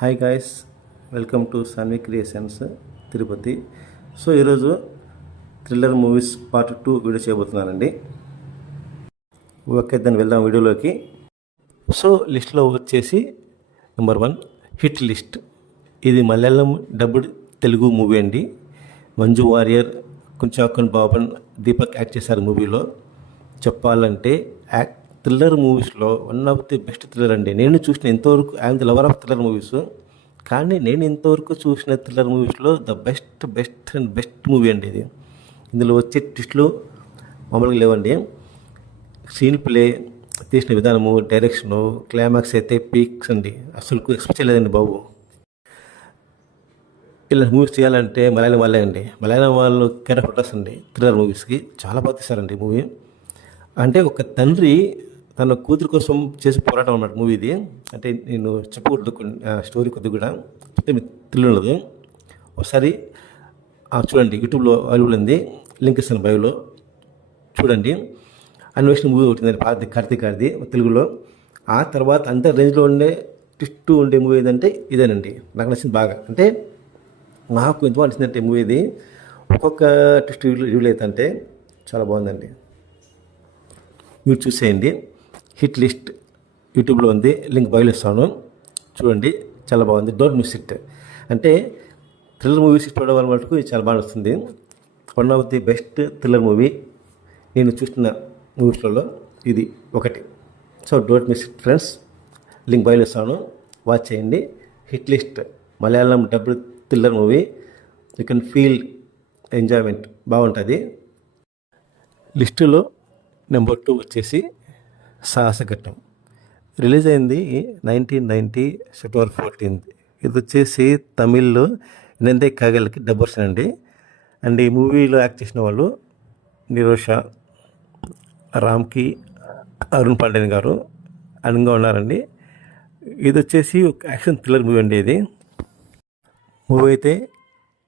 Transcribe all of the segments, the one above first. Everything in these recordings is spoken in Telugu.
Hi guys, welcome to Sanvi creations Tirupati. So ఈరోజు థ్రిల్లర్ మూవీస్ పార్ట్ 2 వీడియో చేయబోతున్నానండి. ఓకే, దాన్ని వెళ్దాం వీడియోలోకి. సో లిస్ట్లో వచ్చేసి నెంబర్ 1 హిట్ లిస్ట్. ఇది మలయాళం డబ్బుడ్ తెలుగు మూవీ అండి. మంజు వారియర్, కుంచాకన్ బాబన్, దీపక్ యాక్ట్ చేశారు మూవీలో. చెప్పాలంటే థ్రిల్లర్ మూవీస్లో one of the best thriller అండి. నేను చూసిన ఇంతవరకు I'm the lover of thriller movies, కానీ నేను ఇంతవరకు చూసిన థ్రిల్లర్ మూవీస్లో ద బెస్ట్ మూవీ అండి ఇది. ఇందులో వచ్చే ట్విస్ట్లు మామూలుగా లేవండి. సీన్ ప్లే, తీసిన విధానము, డైరెక్షను, క్లైమాక్స్ అయితే పీక్స్ అండి. అసలు ఎక్స్పెక్ట్ చేయలేదండి బాబు. ఇలా మూవీస్ చేయాలంటే మలయాళం వాళ్ళే అండి. మలయాళం వాళ్ళు కేర్ ఆఫ్ అడ్రస్ అండి థ్రిల్లర్ మూవీస్కి. చాలా బాగా తీశారండి మూవీ. అంటే ఒక తండ్రి తన కూతురు కోసం చేసి పోరాటం అన్నమాట మూవీ ఇది. అంటే నేను చెప్పకూడదు స్టోరీ కొద్దిగా కూడా చెప్తే మీకు తెలియదు. ఒకసారి చూడండి, యూట్యూబ్లో అవైలబుల్ ఉంది, లింక్ ఇస్తాను బయోలో, చూడండి. అన్వేషణ మూవీ ఒకటి కార్తీక్ గారిది తెలుగులో. ఆ తర్వాత అంత రేంజ్లో ఉండే ట్విస్ట్ ఉండే మూవీ ఏదంటే ఇదేనండి. నాకు నచ్చింది బాగా. అంటే నాకు ఎంత నచ్చిందంటే మూవీ ఇది, ఒక్కొక్క ట్విస్ట్ రివీల్ అవుతుంటే చాలా బాగుందండి. మీరు చూసేయండి. హిట్ లిస్ట్ యూట్యూబ్లో ఉంది, లింక్ బయోలో ఇస్తాను, చూడండి. చాలా బాగుంది. Don't miss it. అంటే థ్రిల్లర్ మూవీస్ ఇష్టపడే వాళ్ళ మటుకు ఇది చాలా బాగా వస్తుంది. One of the best thriller movie నేను చూసిన మూవీస్లలో ఇది ఒకటి. So don't miss it friends. Link బయోలో ఇస్తాను, వాచ్ చేయండి. Hit list Malayalam dubbed thriller movie. You can feel enjoyment, బాగుంటుంది. లిస్టులో నెంబర్ 2 వచ్చేసి సాహసఘట్టం. రిలీజ్ అయింది 1990 సెప్టెంబర్ 14. ఇది వచ్చేసి తమిళ్లో నందే కాగల్కి డబ్బర్స్ అండి. అండ్ ఈ మూవీలో యాక్ట్ చేసిన వాళ్ళు నిరోష, రామ్కి, అరుణ్ పాండ్యన్ గారు అనుగా ఉన్నారండి. ఇది వచ్చేసి ఒక యాక్షన్ థ్రిల్లర్ మూవీ అండి. ఇది మూవీ అయితే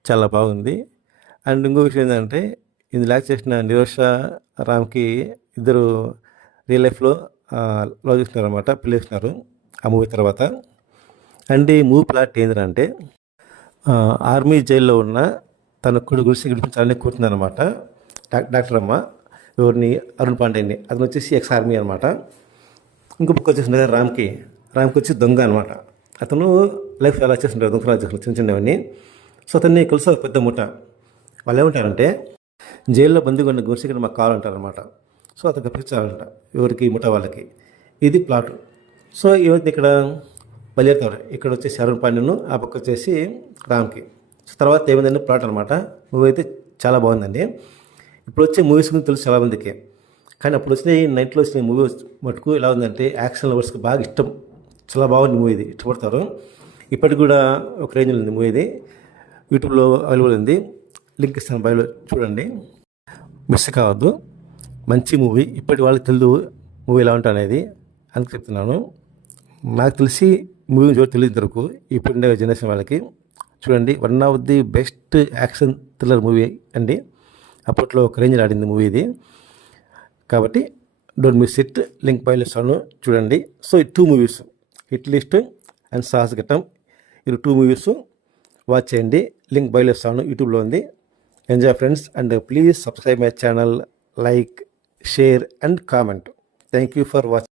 చాలా బాగుంది. అండ్ ఇంకో విషయం ఏంటంటే ఇందులో యాక్ట్ చేసిన నిరోష, రామ్కి ఇద్దరు రియల్ లైఫ్లో లవ్ చేస్తున్నారు అనమాట, పెళ్లి చేస్తున్నారు ఆ మూవీ తర్వాత. అండ్ ఈ మూవీ ప్లాట్ ఏంటంటే ఆర్మీ జైల్లో ఉన్న తన కొడుకు గురించి గడిపించాలని కోరుతుంది అనమాట డాక్టర్ అమ్మ. ఎవరిని? అరుణ్ పాండ్యని. అతను వచ్చేసి ఎక్స్ ఆర్మీ అనమాట. ఇంకో బుక్ వచ్చేసింది రామ్కి వచ్చి దొంగ అనమాట. అతను లైఫ్ ఎలా చేస్తుంటారు, దొంగలు చేస్తున్నారు చిన్న చిన్నవన్నీ. సో అతన్ని కలిసి పెద్ద ముఠ. వాళ్ళు ఏమంటారంటే జైల్లో బందీగా ఉన్న గురించి మాకు కావాలంటారనమాట. సో అతను తప్పించాలంట ఎవరికి? ముఠా వాళ్ళకి. ఇది ప్లాట్. సో ఎవరిని ఇక్కడ బయలుదేరుతారు. ఇక్కడ వచ్చేసి అరుణ్ పాండ్యను, ఆ పక్క వచ్చేసి రామ్కి. సో తర్వాత ఏమైందంటే ప్లాట్ అనమాట. మూవీ అయితే చాలా బాగుందండి. ఇప్పుడు వచ్చే మూవీస్ గురించి తెలుసు చాలామందికి, కానీ అప్పుడు వచ్చిన 90లో వచ్చిన మూవీ మటుకు ఎలా ఉందంటే యాక్షన్ లవర్స్కి బాగా ఇష్టం. చాలా బాగుంది మూవీ ఇది, ఇష్టపడతారు. ఇప్పటికి కూడా ఒక రేంజ్లో ఉంది మూవీ ఇది. యూట్యూబ్లో అవైలబుల్ ఉంది, లింక్ ఇస్తాను బయోలో, చూడండి, మిస్ కావద్దు. మంచి మూవీ. ఇప్పటి వాళ్ళకి తెలుగు మూవీ ఎలా ఉంటుంది అనేది అందుకు చెప్తున్నాను. నాకు తెలిసి మూవీ చూడ తెలియదు వరకు ఇప్పుడుండే జనరేషన్ వాళ్ళకి. చూడండి, one of the best action thriller movie అండి. అప్పట్లో ఒక రేంజ్లో ఆడింది మూవీ ఇది. కాబట్టి డోంట్ మిస్ ఇట్. లింక్ బయోలో ఇస్తాను, చూడండి. సో ఈ 2 మూవీస్, హిట్ లిస్ట్ అండ్ సాహసఘట్టం, ఈ 2 మూవీస్ వాచ్ చేయండి. లింక్ బయోలో ఇస్తాను, యూట్యూబ్లో ఉంది. Enjoy friends, and please subscribe my channel, like, share and comment. Thank you for watching.